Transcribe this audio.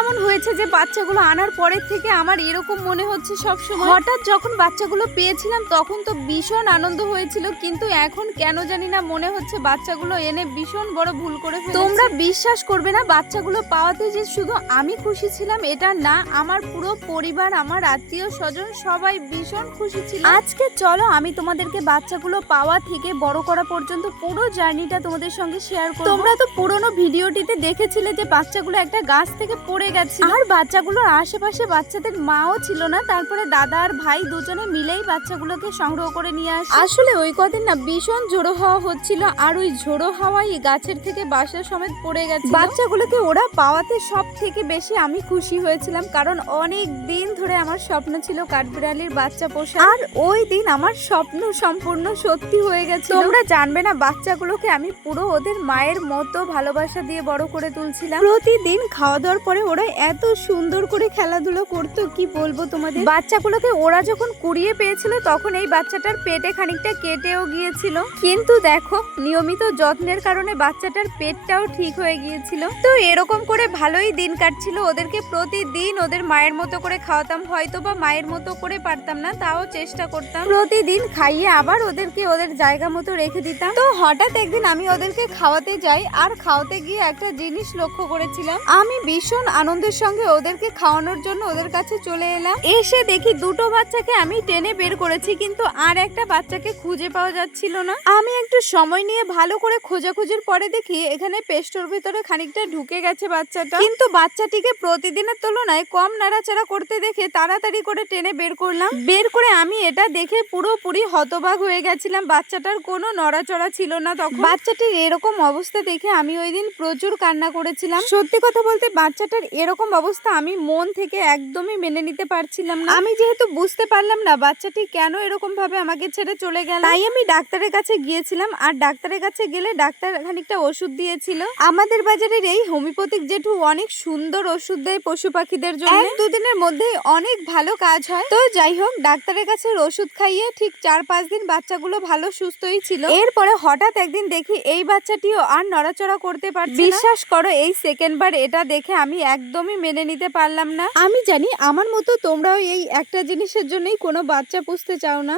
এমন হয়েছে যে বাচ্চাগুলো আনার পরের থেকে আমার এরকম মনে হচ্ছে সবসময়। হঠাৎ যখন বাচ্চাগুলো পেয়েছিলাম তখন তো ভীষণ আনন্দ হয়েছিল, কিন্তু এখন কেন জানি না মনে হচ্ছে বাচ্চাগুলো এনে ভীষণ বড় ভুল করে ফেলেছি। তোমরা বিশ্বাস করবে না, বাচ্চাগুলো পাওয়াতে যে শুধু আমি খুশি ছিলাম এটা না, আমার পুরো পরিবার, আমার আত্মীয় স্বজন সবাই ভীষণ খুশি ছিল। আজকে চলো আমি তোমাদেরকে বাচ্চাগুলো পাওয়া থেকে বড় করা পর্যন্ত পুরো জার্নিটা তোমাদের সঙ্গে শেয়ার করব। তোমরা তো পুরনো ভিডিওটিতে দেখেছিলে যে বাচ্চাগুলো একটা গাছ থেকে পড়ে গেছে, আর বাচ্চাগুলোর আশেপাশে বাচ্চাদের মাও ছিল না। তারপরে দাদা আর ভাই দুজনে মিলেই বাচ্চাগুলোকে সংগ্রহ করে নিয়ে আসে। আসলে ওই কদিন না ভীষণ ঝোড়ো হাওয়া হচ্ছিল, আর ওই ঝোড়ো হাওয়ায় গাছের থেকে বাসা সমেত পড়ে গেছে। বাচ্চাগুলোকে ওরা পাওয়াতে সব থেকে বেশি আমি খুশি হয়েছিলাম, কারণ অনেক দিন ধরে আমার স্বপ্ন ছিল কাঠবিড়ালির বাচ্চা পোষা, আর ওই দিন আমার স্বপ্ন সম্পূর্ণ সত্যি হয়ে গেছে। তোমরা জানবে না, বাচ্চাগুলোকে আমি পুরো ওদের মায়ের মতো ভালোবাসা দিয়ে বড় করে তুলছিলাম। প্রতিদিন খাওয়া দাওয়ার পরে ওরা এত সুন্দর করে খেলাধুলো করতো, কি বলবো তোমাদের। বাচ্চাগুলোকে ওরা যখন কুড়িয়ে পেয়েছিল তখন এই বাচ্চাটার পেটে খানিকটা কেটেও গিয়েছিল, কিন্তু দেখো নিয়মিত যত্নের কারণে বাচ্চাটার পেটটাও ঠিক হয়ে গিয়েছিল। তো এরকম করে ভালোই দিন কাটছিল। ওদেরকে প্রতিদিন ওদের মায়ের মতো করে খাওয়াতাম, হয়তো বা মায়ের মতো করে পারতাম না, তাও চেষ্টা করতাম। প্রতিদিন খাইয়ে আবার ওদেরকে ওদের জায়গা মতো রেখে দিতাম। তো হঠাৎ একদিন আমি ওদেরকে খাওয়াতে যাই, আর খাওয়াতে গিয়ে একটা জিনিস লক্ষ্য করেছিলাম। আমি ভীষণ আনন্দের সঙ্গে ওদেরকে খাওয়ানোর জন্য ওদের কাছে চলে এলাম। এসে দেখি দুটো বাচ্চাকে আমি টেনে বের করেছি, কিন্তু আর একটা বাচ্চাকে খুঁজে পাওয়া যাচ্ছিল না। আমি একটু সময় নিয়ে ভালো করে খোঁজাখুঁজির পরে দেখি এখানে পেস্টোর ভিতরে খানিকটা ঢুকে গেছে বাচ্চাটা, কিন্তু বাচ্চাটিকে প্রতিদিনের তুলনায় কম নাড়াচাড়া করতে দেখে তাড়াতাড়ি করে টেনে বের করলাম। বের করে আমি এটা দেখে পুরোপুরি হতবাক হয়ে গেছিলাম। বাচ্চাটার কোনো নড়াচড়া ছিল না তখন। বাচ্চাটির এরকম অবস্থা দেখে আমি ওই দিন প্রচুর কান্না করেছিলাম। সত্যি কথা বলতে বাচ্চাটার এরকম অবস্থা আমি মন থেকে একদমই মেনে নিতে পারছিলাম না। আমি যেহেতু বুঝতে পারলাম না বাচ্চাটি কেন এরকম ভাবে আমাকে ছেড়ে চলে গেল, তাই আমি ডাক্তারের কাছে গিয়েছিলাম। আর ডাক্তারের কাছে গেলে ডাক্তার খানিকটা ওষুধ দিয়েছিল। আমাদের বাজারের এই হোমিওপ্যাথিক জেঠু অনেক সুন্দর ওষুধ দেয় পশু পাখিদের জন্য, 1-2 দিনের মধ্যেই অনেক ভালো কাজ হয়। তো যাই হোক, ডাক্তারের কাছে ওষুধ খাইয়ে ঠিক 4-5 দিন বাচ্চাগুলো ভালো সুস্থই ছিল। এরপরে হঠাৎ একদিন দেখি এই বাচ্চাটিও আর নড়াচড়া করতে পারছে না। বিশ্বাস করো, এই সেকেন্ডবার এটা দেখে আমি একদমই মেনে নিতে পারলাম না। আমি জানি আমার মতো তোমরাও এই একটা জিনিসের জন্যই কোনো বাচ্চা পুষতে চাও না।